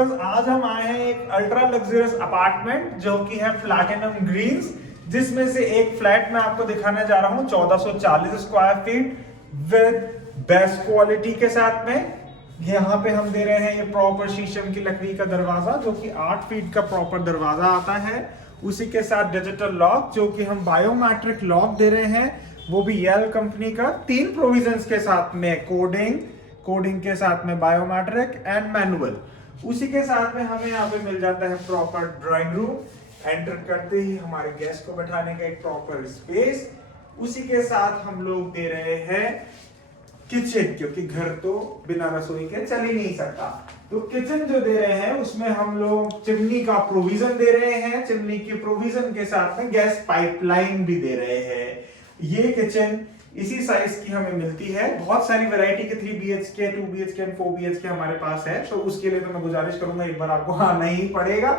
आज हम आए हैं एक अल्ट्रा लग्जरियस अपार्टमेंट जो कि है प्लैटिनम ग्रीन्स, जिसमें से एक फ्लैट मैं आपको दिखाने जा रहा हूं 1440 square feet with best quality के साथ में। यहाँ पे हम दे रहे हैं ये प्रॉपर शीशम की लकड़ी का दरवाजा जो कि 8 फीट का प्रॉपर दरवाजा आता है। उसी के साथ डिजिटल लॉक जो कि हम बायोमेट्रिक लॉक दे रहे हैं, वो भी यल कंपनी का 3 प्रोविजंस के साथ में, कोडिंग के साथ में, बायोमेट्रिक एंड मैनुअल। उसी के साथ में हमें यहाँ पे मिल जाता है प्रॉपर ड्राइंग रूम, एंटर करते ही हमारे गेस्ट को बैठाने का एक प्रॉपर स्पेस। उसी के साथ हम लोग दे रहे हैं किचन, क्योंकि घर तो बिना रसोई के चल ही नहीं सकता। तो किचन जो दे रहे हैं उसमें हम लोग चिमनी का प्रोविजन दे रहे हैं, चिमनी के प्रोविजन के साथ में गैस पाइपलाइन भी दे रहे हैं। ये किचन इसी साइज की हमें मिलती है। बहुत सारी वैरायटी के 3 BHK, 2 BHK एंड 4 BHK हमारे पास है, तो उसके लिए तो मैं गुजारिश करूंगा एक बार आपको आना ही पड़ेगा।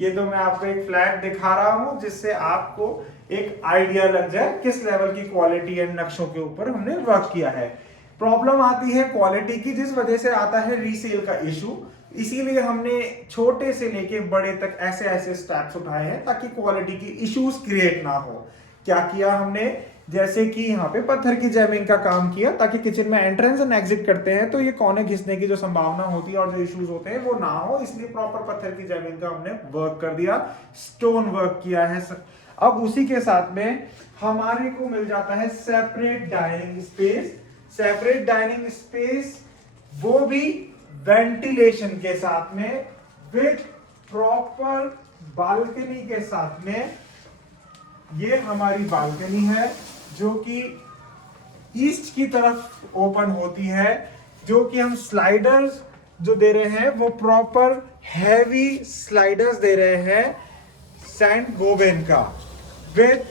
ये तो मैं आपको एक फ्लैट दिखा रहा हूं जिससे आपको एक आइडिया लग जाए किस लेवल की क्वालिटी एंड नक्शों के ऊपर हमने वर्क किया है। प्रॉब्लम आती है क्वालिटी की, जिस वजह से आता है रीसेल का इशू। इसीलिए हमने छोटे से लेके बड़े तक ऐसे स्टेप्स उठाए हैं ताकि क्वालिटी की इश्यूज क्रिएट ना हो। क्या किया हमने, जैसे कि यहाँ पे पत्थर की जैमिंग का काम किया ताकि किचन में एंट्रेंस एंड एग्जिट करते हैं तो ये कोने घिसने की जो संभावना होती है और जो इश्यूज होते हैं वो ना हो, इसलिए प्रॉपर पत्थर की जैमिंग का हमने वर्क कर दिया, स्टोन वर्क किया है। अब उसी के साथ में हमारे को मिल जाता है separate dining space. Separate dining space वो भी वेंटिलेशन के साथ में विद प्रॉपर बालकनी के साथ में। ये हमारी बालकनी है जो कि ईस्ट की तरफ ओपन होती है, जो कि हम स्लाइडर्स जो दे रहे हैं वो प्रॉपर हैवी स्लाइडर्स दे रहे हैं सैंड गोबेन का विद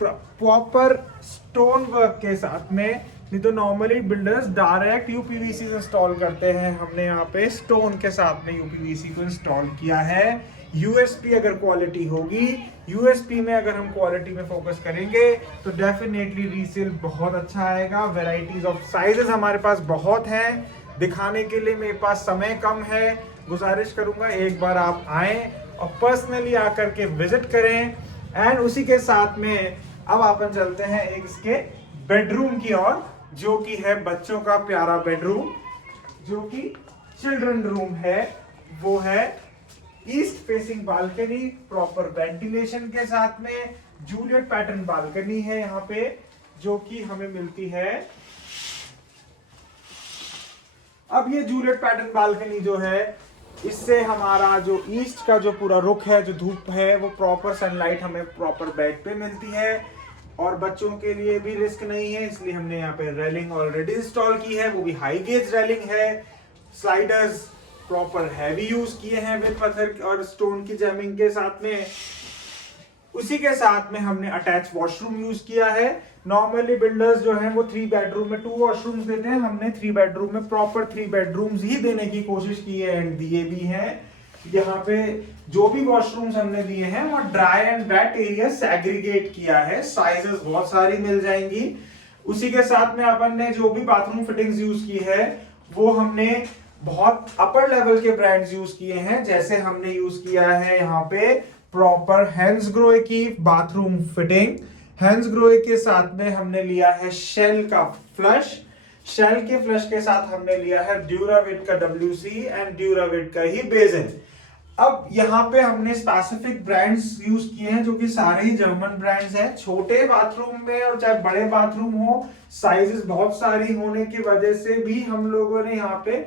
प्रॉपर स्टोन वर्क के साथ में। नहीं तो normally builders direct UPVC install करते हैं, हमने यहाँ पे स्टोन के साथ में यूपीवीसी को इंस्टॉल किया है। यूएसपी अगर क्वालिटी होगी, यूएसपी में अगर हम क्वालिटी में फोकस करेंगे तो डेफिनेटली रीसेल बहुत अच्छा आएगा। वैरायटीज ऑफ साइजेस हमारे पास बहुत हैं, दिखाने के लिए मेरे पास समय कम है। गुजारिश करूंगा एक बार आप आएं और पर्सनली आकर के विजिट करें। एंड उसी के साथ में अब अपन चलते हैं एक इसके बेडरूम की ओर, जो कि है बच्चों का प्यारा बेडरूम, जो कि चिल्ड्रन रूम है। वो है east facing balcony, proper ventilation के साथ में, जूलियट पैटर्न बालकनी है यहाँ पे जो कि हमें मिलती है। अब ये जूलियट पैटर्न बालकनी जो है, इससे हमारा जो ईस्ट का जो पूरा रुख है, जो धूप है, वो प्रॉपर सनलाइट हमें प्रॉपर बेड पे मिलती है। और बच्चों के लिए भी रिस्क नहीं है, इसलिए हमने यहाँ पे रेलिंग ऑलरेडी इंस्टॉल की है, वो भी हाई गेज रेलिंग है। स्लाइडर्स प्रॉपर हैवी यूज किए हैं विद पत्थर और स्टोन की जैमिंग के साथ में। उसी के साथ में हमने अटैच वॉशरूम यूज किया है। नॉर्मली बिल्डर्स जो हैं वो 3 बेडरूम में 2 वॉशरूम्स देते हैं, हमने 3 बेडरूम में प्रॉपर 3 बेडरूम्स ही देने की कोशिश की है एंड दिए भी हैं। यहाँ पे जो भी वॉशरूम्स हमने दिए हैं वो dry and wait area segregate किया है, साइजेस बहुत सारी मिल जाएंगी। उसी के साथ में अपन ने जो भी बाथरूम फिटिंग्स यूज की है वो हमने बहुत अपर लेवल के ब्रांड्स यूज किए हैं। जैसे हमने यूज किया है यहाँ पे प्रॉपर हैंसग्रोहे की बाथरूम फिटिंग, हैंसग्रोहे के साथ में हमने लिया है शेल का फ्लश, शेल के फ्लश के साथ हमने लिया है ड्यूराविट का WC एंड ड्यूराविट का ही बेसिन। अब यहाँ पे हमने स्पेसिफिक ब्रांड्स यूज किए हैं जो कि सारे ही जर्मन ब्रांड्स हैं। छोटे बाथरूम में और चाहे बड़े बाथरूम हो, साइजेस बहुत सारी होने की वजह से भी हम लोगों ने यहाँ पे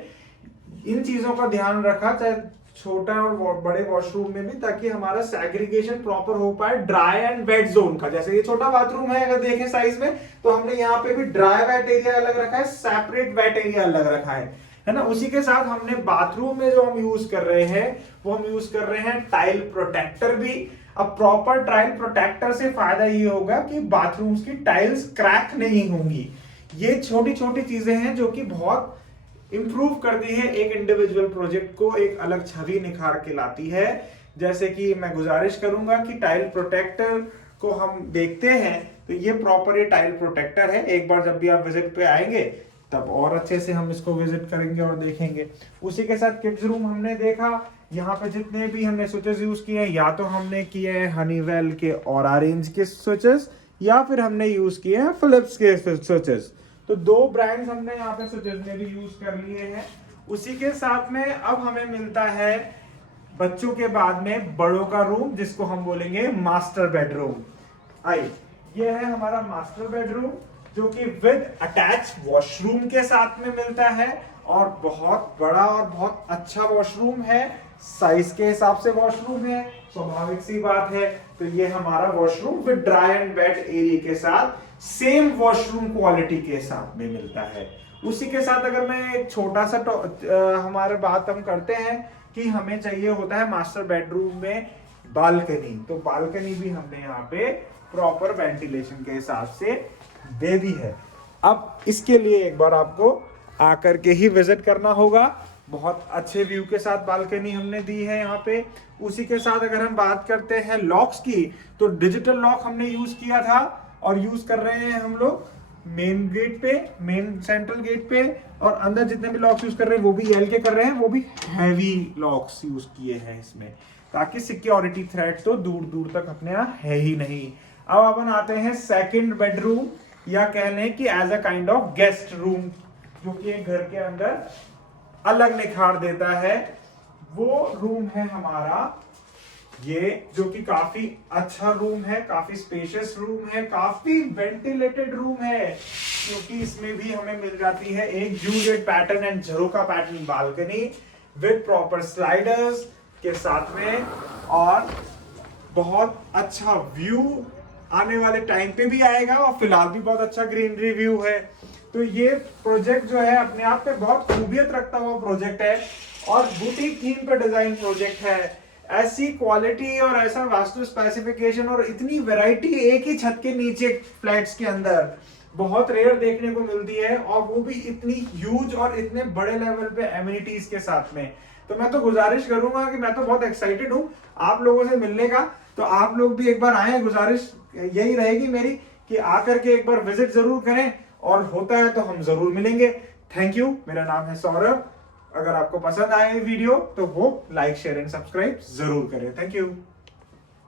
इन चीजों का ध्यान रखा, चाहे छोटा और बड़े वॉशरूम में भी, ताकि हमारा सेग्रीगेशन प्रॉपर हो पाए ड्राई एंड वेट जोन का। जैसे ये छोटा बाथरूम है, अगर देखें साइज में, तो हमने यहाँ पे भी ड्राई वेट एरिया अलग रखा है, सेपरेट वेट एरिया अलग रखा है ना। उसी के साथ हमने बाथरूम में जो हम यूज कर रहे हैं वो हम यूज कर रहे हैं टाइल प्रोटेक्टर भी। अब प्रॉपर टाइल प्रोटेक्टर से फायदा ये होगा कि बाथरूम्स की टाइल्स क्रैक नहीं होंगी। ये छोटी छोटी चीजें हैं जो कि बहुत इंप्रूव करती है एक इंडिविजुअल प्रोजेक्ट को, एक अलग छवि निखार के लाती है। जैसे कि मैं गुजारिश करूंगा कि टाइल प्रोटेक्टर को हम देखते हैं, तो ये प्रॉपर ये टाइल प्रोटेक्टर है। एक बार जब भी आप विजिट पे आएंगे तब और अच्छे से हम इसको विजिट करेंगे और देखेंगे। उसी के साथ किड्स रूम हमने देखा। यहाँ पे जितने भी हमने स्विचेस यूज किए हैं, या तो हमने किए हैं हनीवेल के और ऑरेंज के स्विचेस, या फिर हमने यूज किए हैं फिलिप्स के स्विचेस। तो 2 ब्रांड्स हमने यहाँ पे स्विचेस में भी यूज कर लिए हैं। उसी के साथ में अब हमें मिलता है बच्चों के बाद में बड़ों का रूम, जिसको हम बोलेंगे मास्टर बेडरूम। आइए, ये है हमारा मास्टर बेडरूम, जो कि विद अटैच वॉशरूम के साथ में मिलता है, और बहुत बड़ा और बहुत अच्छा वॉशरूम है। साइज के हिसाब से वॉशरूम है, स्वाभाविक सी बात है। तो ये हमारा washroom with dry and wait area के साथ सेम वॉशरूम क्वालिटी के साथ में मिलता है। उसी के साथ अगर मैं एक छोटा सा हमारे बात हम करते हैं कि हमें चाहिए होता है मास्टर बेडरूम में बालकनी, तो बालकनी भी हमने यहाँ पे प्रॉपर वेंटिलेशन के हिसाब से दे दी है। अब इसके लिए एक बार आपको आकर के ही विजिट करना होगा। बहुत अच्छे व्यू के साथ बालकनी हमने दी है यहाँ पे। उसी के साथ अगर हम बात करते हैं लॉक्स की, तो डिजिटल लॉक हमने यूज किया था और यूज कर रहे हैं हम लोग मेन गेट पे, मेन सेंट्रल गेट पे, और अंदर जितने भी लॉक्स यूज कर रहे हैं वो भी एल के कर रहे हैं, वो भी हैवी लॉक्स यूज किए हैं इसमें, ताकि सिक्योरिटी थ्रेट तो दूर दूर तक अपने यहाँ है ही नहीं। अब अपन आते हैं सेकंड बेडरूम, या कह लें कि as a kind of guest room, जो कि एक घर के अंदर अलग निखार देता है। वो रूम है हमारा ये, जो कि काफी अच्छा रूम है, काफी स्पेशियस रूम है, काफी वेंटिलेटेड रूम है, क्योंकि इसमें भी हमें मिल जाती है एक Juliet pattern and jharokha pattern balcony with proper sliders के साथ में, और बहुत अच्छा व्यू आने वाले टाइम पे भी आएगा, और फिलहाल भी बहुत अच्छा ग्रीनरी व्यू है। तो ये प्रोजेक्ट जो है अपने आप पे बहुत खूबियत रखता हुआ प्रोजेक्ट है, और बुटीक थीम पे डिजाइन प्रोजेक्ट है। ऐसी क्वालिटी और ऐसा वास्तु स्पेसिफिकेशन और इतनी वैरायटी एक ही छत के नीचे फ्लैट्स के अंदर बहुत रेयर देखने को मिलती है, और वो भी इतनी ह्यूज और इतने बड़े लेवल पे एमिनिटीज के साथ में। तो मैं तो गुजारिश करूंगा कि मैं तो बहुत एक्साइटेड हूं आप लोगों से मिलने का, तो आप लोग भी एक बार आए। गुजारिश यही रहेगी मेरी कि आकर के एक बार विजिट जरूर करें, और होता है तो हम जरूर मिलेंगे। Thank you. मेरा नाम है सौरभ। अगर आपको पसंद आए वीडियो तो वो लाइक शेयर एंड सब्सक्राइब जरूर करें। Thank you.